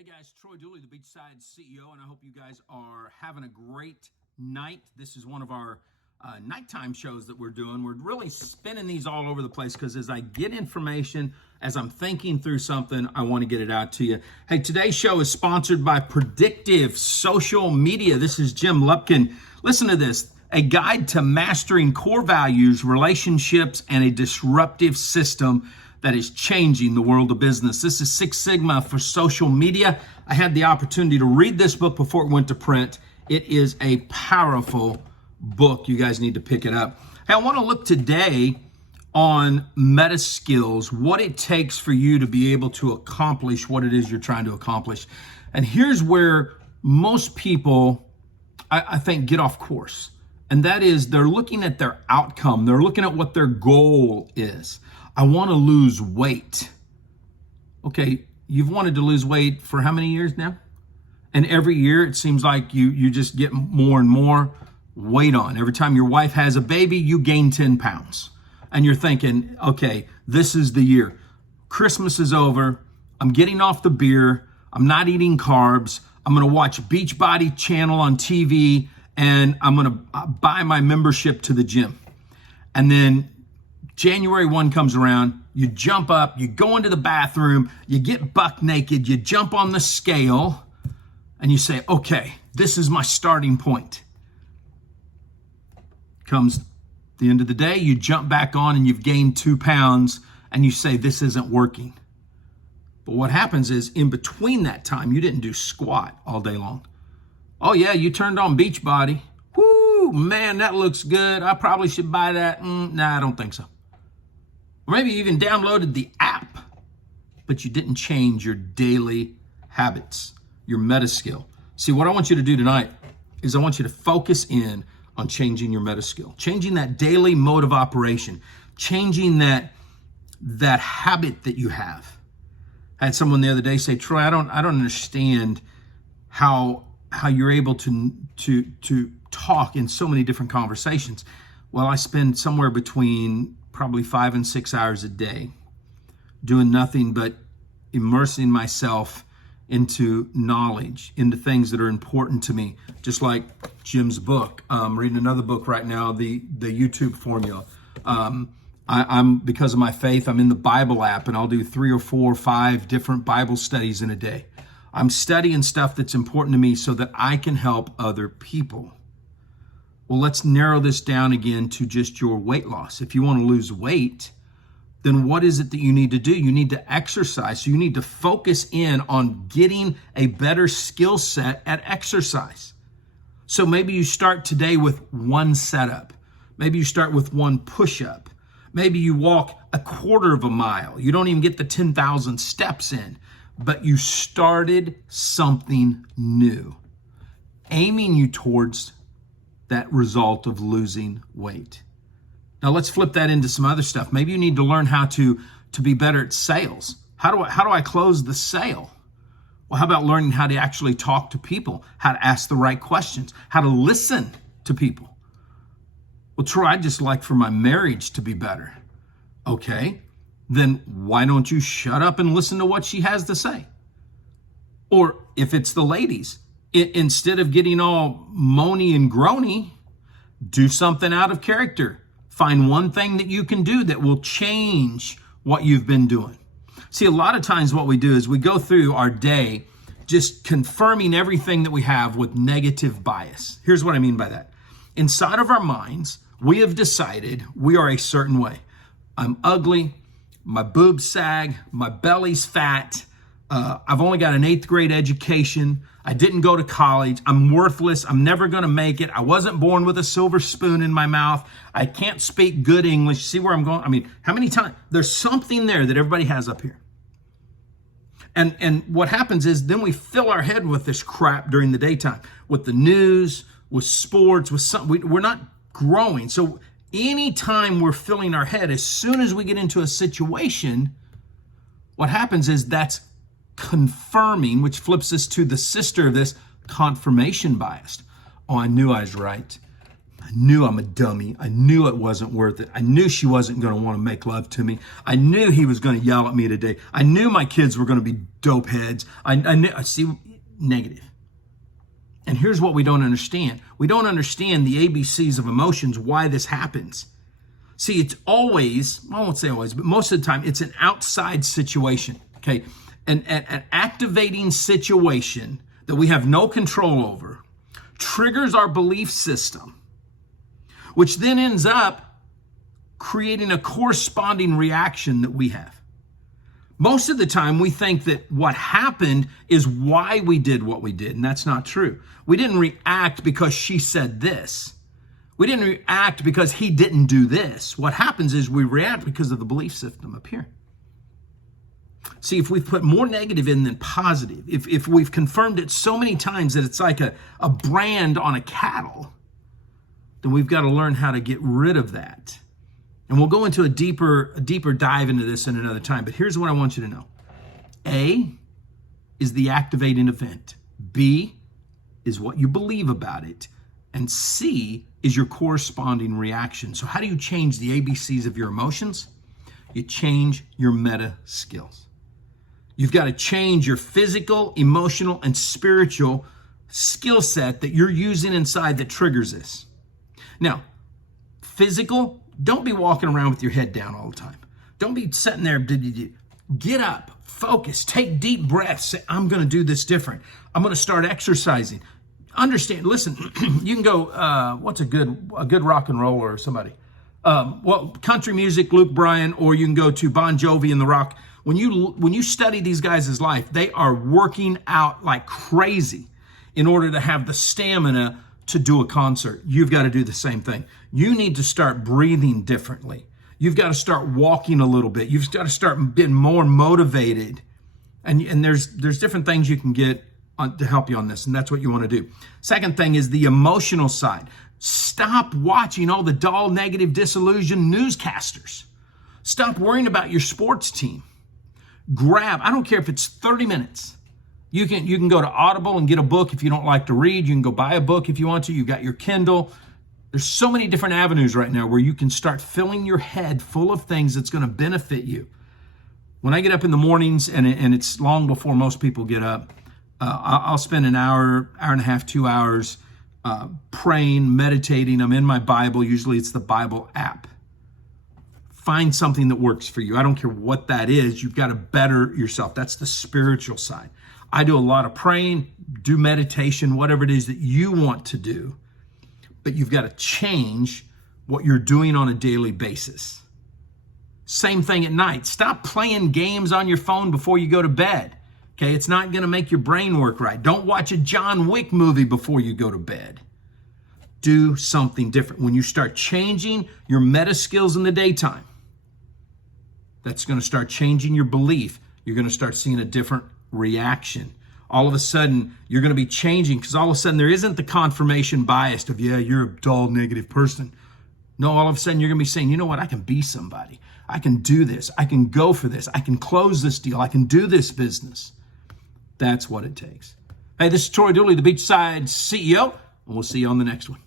Hey guys, Troy Dooley, the Beachside CEO, and I hope you guys are having a great night. This is one of our nighttime shows that we're doing. We're really spinning these all over the place because as I get information, as I'm thinking through something, I want to get it out to you. Hey, today's show is sponsored by Predictive Social Media. This is Jim Lupkin. Listen to this. A guide to mastering core values, relationships, and a disruptive system that is changing the world of business. This is Six Sigma for social media. I had the opportunity to read this book before it went to print. It is a powerful book. You guys need to pick it up. Hey, I want to look today on meta skills, what it takes for you to be able to accomplish what it is you're trying to accomplish. And here's where most people, I think, get off course. And that is they're looking at their outcome. They're looking at what their goal is. I want to lose weight. Okay, you've wanted to lose weight for how many years now? And every year it seems like you just get more and more weight on. Every time your wife has a baby, you gain 10 pounds. And you're thinking, okay, this is the year. Christmas is over. I'm getting off the beer. I'm not eating carbs. I'm going to watch Beachbody channel on TV. And I'm going to buy my membership to the gym. And then January 1 comes around, you jump up, you go into the bathroom, you get buck naked, you jump on the scale, and you say, okay, this is my starting point. Comes the end of the day, you jump back on and you've gained 2 pounds, and you say, this isn't working. But what happens is, in between that time, you didn't do squat all day long. Oh yeah, you turned on Beachbody. Whoo, man, that looks good. I probably should buy that. Nah, I don't think so. Or maybe you even downloaded the app, but you didn't change your daily habits, your meta skill. See, what I want you to do tonight is I want you to focus in on changing your meta skill, changing that daily mode of operation, changing that habit that you have. I had someone the other day say, Troy, I don't understand how you're able to talk in so many different conversations. Well, I spend somewhere between probably 5 and 6 hours a day doing nothing but immersing myself into knowledge, into things that are important to me. Just like Jim's book. I'm reading another book right now, the YouTube Formula. I'm because of my faith, I'm in the Bible app, and I'll do 3 or 4 or 5 different Bible studies in a day. I'm studying stuff that's important to me so that I can help other people. Well, let's narrow this down again to just your weight loss. If you want to lose weight, then what is it that you need to do? You need to exercise. So you need to focus in on getting a better skill set at exercise. So maybe you start today with 1 setup. Maybe you start with 1 push-up. Maybe you walk a 1/4 of a mile. You don't even get the 10,000 steps in, but you started something new, aiming you towards that result of losing weight. Now let's flip that into some other stuff. Maybe you need to learn how to be better at sales. How do I close the sale? Well, how about learning how to actually talk to people, how to ask the right questions, how to listen to people? Well, Troy, I'd just like for my marriage to be better. Okay, then why don't you shut up and listen to what she has to say? Or if it's the ladies, instead of getting all moany and groany, do something out of character. Find one thing that you can do that will change what you've been doing. See, a lot of times what we do is we go through our day just confirming everything that we have with negative bias. Here's what I mean by that. Inside of our minds, we have decided we are a certain way. I'm ugly, my boobs sag, my belly's fat, I've only got an 8th grade education, I didn't go to college, I'm worthless, I'm never going to make it, I wasn't born with a silver spoon in my mouth, I can't speak good English. See where I'm going? I mean, how many times? There's something there that everybody has up here. And what happens is then we fill our head with this crap during the daytime, with the news, with sports, with something. We're not growing. So anytime we're filling our head, as soon as we get into a situation, what happens is that's confirming, which flips us to the sister of this, confirmation bias. Oh, I knew I was right. I knew I'm a dummy. I knew it wasn't worth it. I knew she wasn't going to want to make love to me. I knew he was going to yell at me today. I knew my kids were going to be dope heads. I see negative. And here's what we don't understand. We don't understand the ABCs of emotions, why this happens. See, it's always, I won't say always, but most of the time, it's an outside situation, okay? An activating situation that we have no control over triggers our belief system, which then ends up creating a corresponding reaction that we have. Most of the time, we think that what happened is why we did what we did, and that's not true. We didn't react because she said this. We didn't react because he didn't do this. What happens is we react because of the belief system up here. See, if we've put more negative in than positive, if we've confirmed it so many times that it's like a brand on a cattle, then we've got to learn how to get rid of that. And we'll go into a deeper dive into this in another time. But here's what I want you to know. A is the activating event. B is what you believe about it. And C is your corresponding reaction. So how do you change the ABCs of your emotions? You change your meta skills. You've got to change your physical, emotional, and spiritual skill set that you're using inside that triggers this. Now, physical, don't be walking around with your head down all the time. Don't be sitting there. Get up, focus, take deep breaths. Say, I'm going to do this different. I'm going to start exercising. Understand, listen, you can go, what's a good rock and roller or somebody? Country music, Luke Bryan, or you can go to Bon Jovi and The Rock. When you study these guys' life, they are working out like crazy in order to have the stamina to do a concert. You've got to do the same thing. You need to start breathing differently. You've got to start walking a little bit. You've got to start being more motivated. And there's different things you can get to help you on this, and that's what you want to do. Second thing is the emotional side. Stop watching all the dull, negative, disillusioned newscasters. Stop worrying about your sports team. I don't care if it's 30 minutes. You can go to Audible and get a book if you don't like to read. You can go buy a book if you want to. You've got your Kindle. There's so many different avenues right now where you can start filling your head full of things that's going to benefit you. When I get up in the mornings, and it's long before most people get up, I'll spend an hour and a half, 2 hours praying, meditating. I'm in my Bible. Usually it's the Bible app. Find something that works for you. I don't care what that is. You've got to better yourself. That's the spiritual side. I do a lot of praying, do meditation, whatever it is that you want to do. But you've got to change what you're doing on a daily basis. Same thing at night. Stop playing games on your phone before you go to bed. Okay, it's not going to make your brain work right. Don't watch a John Wick movie before you go to bed. Do something different. When you start changing your meta skills in the daytime, that's going to start changing your belief. You're going to start seeing a different reaction. All of a sudden, you're going to be changing because all of a sudden there isn't the confirmation bias of, yeah, you're a dull, negative person. No, all of a sudden you're going to be saying, you know what, I can be somebody. I can do this. I can go for this. I can close this deal. I can do this business. That's what it takes. Hey, this is Troy Dooley, the Beachside CEO, and we'll see you on the next one.